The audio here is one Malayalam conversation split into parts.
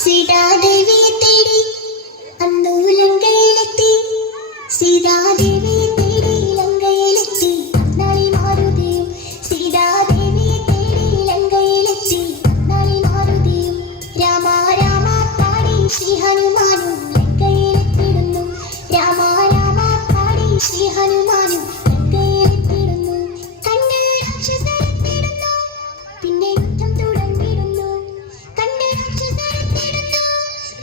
സീതാദേവിയെ തേടി അന്നു ലങ്കയിലെത്തി. സീതാദേവിയെ തേടി ലങ്കയിലെത്തി. അന്നാളി മാരുതിയും സീതാദേവിയെ തേടി ലങ്കയിലെത്തി. അന്നാളി മാരുതിയും രാമ രാമ പാടി ശ്രീ ഹനുമാനും ലങ്കയിലെത്തിടുന്നു. രാമ രാമ പാടി ശ്രീ ഹനുമാനും ലങ്കയിലെത്തിടുന്നു. കണ്ട് രാക്ഷസരെത്തിടുന്നു. പിന്നെ യുദ്ധം തുടങ്ങിടുന്നു. കണ്ട് രാക്ഷസരെത്തിടുന്നു.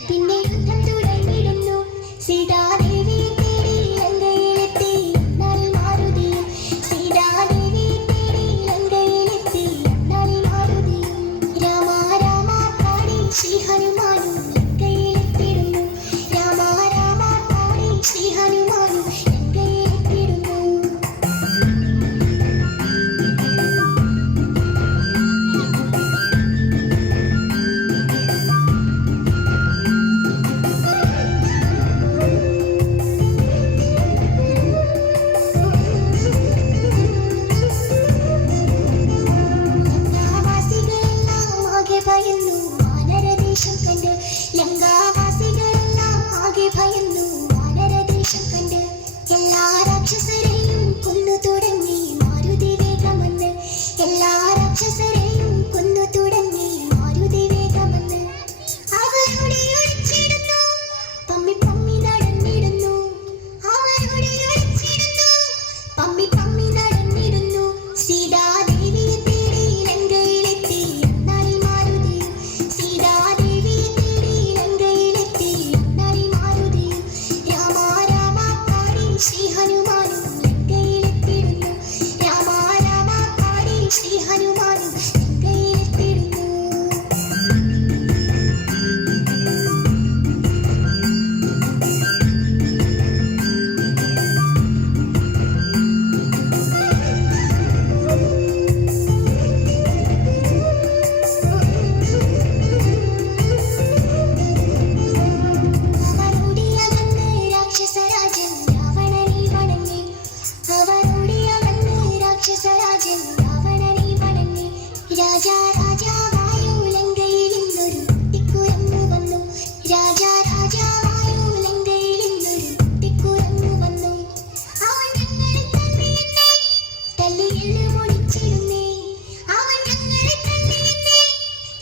പിന്നെ യുദ്ധം തുടങ്ങിടുന്നു. സീതാദേവിയെ തേടി ലങ്കയിലെത്തി. അന്നാളി മാരുതിയും സീതാദേവിയെ തേടി ലങ്കയിലെത്തി. അന്നാളി മാരുതിയും രാമ രാമ പാടി ശ്രീ ഹനുമാനും ലങ്കയിലെത്തിടുന്നു. രാമ രാമ പാടി ശ്രീ ഹനുമാനും ലങ്കയിലെത്തിടുന്നു. ലങ്കാവാസികളെല്ലാം ആകെ ഭയന്നു വാനരദേശം കണ്ട്. ലങ്കാവാസികളെല്ലാം ആകെ ഭയന്നു വാനരദേശം കണ്ട്. എല്ലാ രാക്ഷസരെയും കൊന്നു തുടങ്ങി മാരുതി വേഗമെന്ന്. എല്ലാ രാക്ഷസരെയും കൊന്നു തുടങ്ങി മാരുതി വേഗമെന്ന്. അവരുടെ ഒളിച്ചിടുന്നു. പമ്മി പമ്മി നടന്നിടുന്നു. അവരുടെ ഒളിച്ചിടുന്നു. പമ്മി പമ്മി നടന്നിടുന്നു. സീതാദേവിയെ തേടി ലങ്കയിലെത്തി. അന്നാളി മാരുതിയും സീതാദേവിയെ തേടി ലങ്കയിലെത്തി. അന്നാളി മാരുതിയും രാമ രാമ പാടി ശ്രീ ഹനുമാനും ലങ്കയിലെത്തിടുന്നു. രാമ രാമ പാടി ശ്രീ ഹനുമാനും ലങ്കയിലെത്തിടുന്നു. അവരോടിയകന്ന് രാക്ഷസരാജൻ രാവണനെ വണങ്ങി. അവരോടിയകന്ന് രാക്ഷസരാജൻ രാവണനെ വണങ്ങി. രാജാ രാജാവായു ലങ്കയിൽ ഇന്നൊരു കുട്ടിക്കുരങ്ങു വന്നു. രാജാ രാജാവായു ലങ്കയിൽ ഇന്നൊരു കുട്ടിക്കുരങ്ങു വന്നു. അവൻ ഞങ്ങളെ തല്ലിയെന്നേ തല്ലിയെല്ല് പൊടിച്ചിടുന്നേ. അവൻ ഞങ്ങളെ തല്ലിയെന്നേ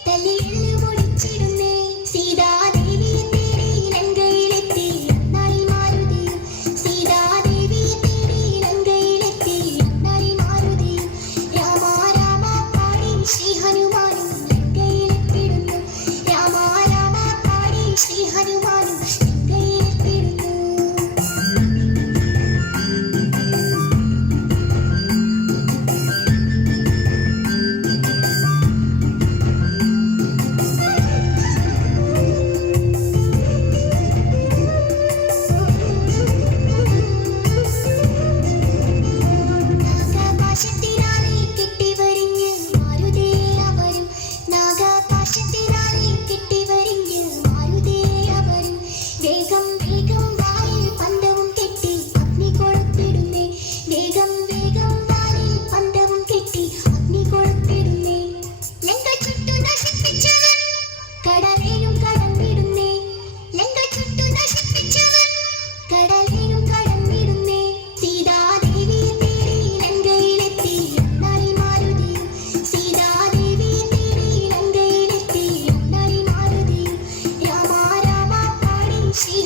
തല്ലിയെല്ല് പൊടിച്ചിടുന്നേ. സീതാദേവിയെ തേടി ലങ്കയിലെത്തി. അന്നാളി മാരുതിയും സീതാദേവിയെ തേടി ലങ്കയിലെത്തി. അന്നാളി മാരുതിയും രാമ രാമ പാടി ശ്രീ ഹനുമാനും ലങ്കയിലെത്തിടുന്നു. രാമ രാമ പാടി ശ്രീ ഹനുമാനും ലങ്കയിലെത്തിടുന്നു. നാഗപാശത്തിനാലെ കെട്ടിവരിഞ്ഞ് മാരുതിയെ അവരും. നാഗപാശത്തിനാലെ കെട്ടിവരിഞ്ഞ് മാരുതിയെ അവരും. വേഗം വേഗം വാലിൽ പന്തവും കെട്ടി അഗ്നി കൊളുത്തിടുന്നേ. വേഗം വേഗം വാലിൽ പന്തവും കെട്ടി അഗ്നി കൊളുത്തിടുന്നേ. ലങ്ക ചുട്ടു നശിപ്പിച്ചവൻ കടലേനും കടന്നിടുന്നേ. ലങ്ക ചുട്ടു നശിപ്പിച്ചവൻ കടലേനും കടന്നിടുന്നേ. സീതാദേവിയെ തേടി ലങ്കയിലെത്തി. അന്നാളി മാരുതിയും സീതാദേവിയെ തേടി ലങ്കയിലെത്തി. അന്നാളി മാരുതിയും രാമ രാമ പാടി ശ്രീ